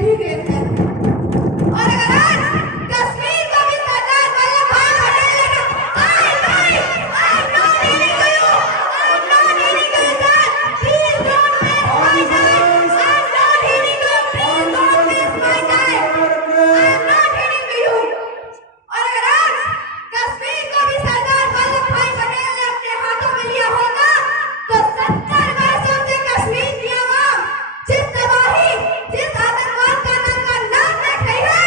देश भी देश है। और अगर आज कश्मीर को भी सरदार वल्लभ भाई पटेल ने I'm not leaving you. I'm not leaving you, sir. Please don't waste my time. I'm not leaving you. Please don't waste my time. I'm not leaving you. और अगर आज कश्मीर को भी सरदार वल्लभ भाई पटेल ने अपने हाथों में लिया होगा तो 70 वर्षों से कश्मीर की आवाम जिस तबाही, जिस आतंकवाद का नाम देख रही है,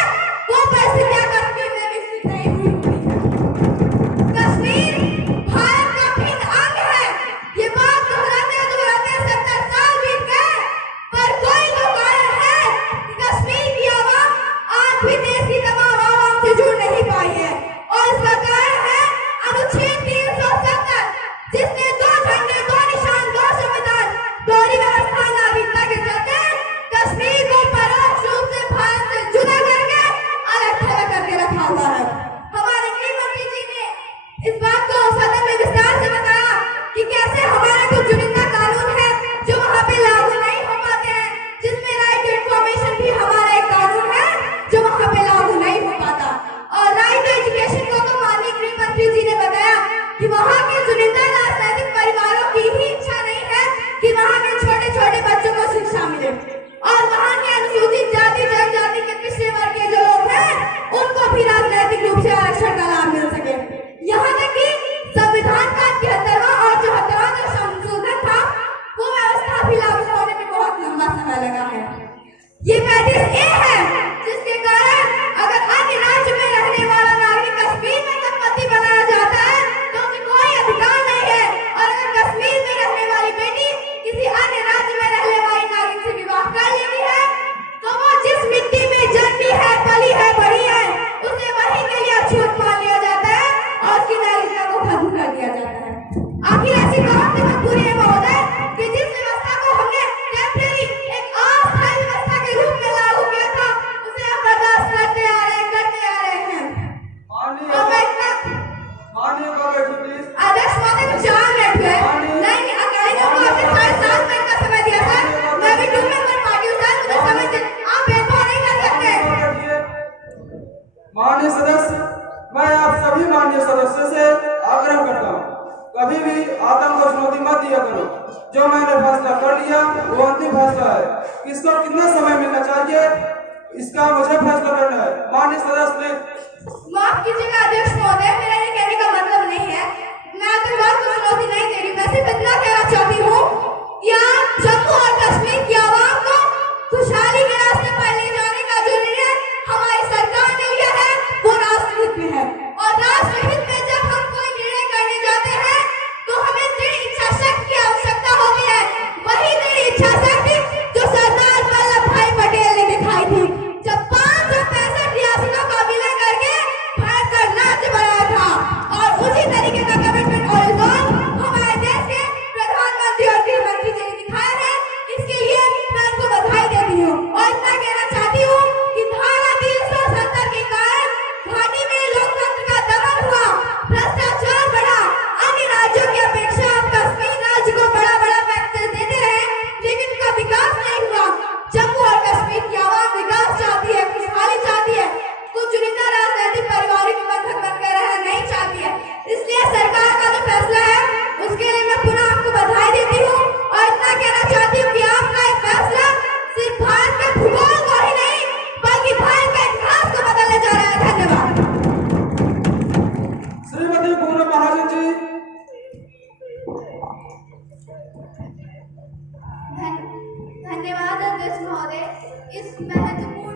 वो परिस्थितियां कश्मीर में विकसित नहीं हुई होंगी। कश्मीर भारत का भिन्न अंग है। ये बात दोहराते दोहराते 70 साल बीत गए, पर कोई तो कारण है कि कश्मीर की आवाम आज भी देश की तमाम आवाम से जुड़ नहीं पाई है। और इसका कारण है अनुच्छेद 370, जिसने 2 झंडे, 2 निशान, 2 संविधान, दोहरी व्यवस्था नागरिकता के चलते कश्मीर को परोक्ष रूप से भारत से जुदा करके अलग थलग करके रखा हुआ है। हमारे गृह मंत्री जी ने इस बात को सदन में विस्तार से बताया कि कैसे हमारे कुछ चुनिंदा कानून है जो वहाँ पे लागू नहीं हो पाते हैं, जिसमें राइट टू इंफॉर्मेशन भी हमारा एक कानून है जो वहाँ पे लागू नहीं हो पाता। और राइट टू एजुकेशन को तो माननीय गृह मंत्री जी ने बताया कि वहाँ के चुनिंदा राजनीतिक परिवारों की ही इच्छा नहीं है कि वहाँ के छोटे छोटे बच्चों को शिक्षा मिले, और वहाँ के अनुसूचित जाति जनजाति के पिछड़े वर्ग के जो लोग हैं उनको भी राजनीतिक रूप से आरक्षण का लाभ मिल सके। यहाँ तक कि संविधान का 73वां और 74वां जो संशोधन था वो व्यवस्था भी लागू होने में बहुत लंबा समय लगा है। ये 35A है जिसके कारण अगर अन्य राज्य में रहने वाला नागरिक कश्मीर में संपत्ति बनाया जाता है तो उसे कोई अधिकार नहीं है, और अगर कश्मीर में रहने वाली बेटी किसी अन्य राज्य में रहने वाली नागरिक से विवाह कर लेती है तो वो जिस मिट्टी में जन्मी है, पली है, बड़ी है, उसे वहीं के लिए अछूत मान लिया जाता है और उसकी नागरिकता को खत्म कर दिया जाता है। आखिर ऐसी कौन सी मजबूरी है महोदय कि जिस व्यवस्था को हमने टेम्परेरी एक अस्थायी व्यवस्था के रूप में लागू किया था उसे हम बर्दाश्त करते आ रहे हैं। आदर्श महोदय को 4 मिनट हुए। नहीं, अधिकारियों को आपने 7.5 मिनट का समय दिया सर। मैं भी 2 मेंबर पार्टी हूँ सर, मुझे समय से आप भेदभाव नहीं कर सकते। माननीय सदस्य, मैं आप सभी माननीय सदस्यों से आग्रह करता हूँ, कभी भी आतंक को चुनौती मत दिया करो। जो मैंने फैसला कर लिया वो अंतिम फैसला है। इसको कितना समय मिलना चाहिए इसका मुझे फैसला करना है। माननीय सदस्य प्लीज। माफ कीजिएगा अध्यक्ष महोदय, मेरा ये कहने का मतलब नहीं है, मैं आतंकवाद को चुनौती नहीं दे रही। मैं सिर्फ इतना कहना चाहती हूँ कि आज जम्मू और कश्मीर की आवाम को खुशहाली के रास्ते पर ले जाने का जो निर्णय हमारी सरकार ने लिया है वो राष्ट्रहित में है, और राष्ट्रहित में जब हम कोई निर्णय करने जाते हैं तो हमें दृढ़ इच्छा शक्ति की आवश्यकता होती है। वही दृढ़ इच्छा शक्ति जो सरदार वल्लभ भाई पटेल ने दिखाई थी जब 565 रियासतों का विलय करके भारत का राज्य बनाया था, और उसी तरीके का कमिटमेंट और रिजॉल्व हमारे देश के प्रधानमंत्री और गृह मंत्री जी ने दिखाया है। इसके लिए मैं उनको बधाई देती हूँ और इतना कहना चाहती हूँ कि धारा 370 के कारण घाटी में लोकतंत्र का दमन हुआ, भ्रष्टाचार बढ़ा। अन्य राज्यों की अपेक्षा अब कश्मीर राज्य को बड़ा बड़ा पैकेज देते रहे लेकिन उनका विकास नहीं हुआ। जम्मू और कश्मीर की आवाम विकास चाहती है, खुशहाली चाहती है, कुछ चुनिंदा राजनीतिक परिवारों के बंधक बनकर रहना नहीं चाहती है। इसलिए सरकार का जो फैसला है उसके लिए मैं पुनः आपको बधाई देती हूँ और इतना कहना चाहती हूँ कि आपका एक फैसला सिर्फ भारत के भूगोल को ही नहीं बल्कि भारत के इतिहास को बदलने जा रहा है। धन्यवाद। श्रीमती पूनम महाजन जी। धन्यवाद अध्यक्ष महोदय। इस महत्वपूर्ण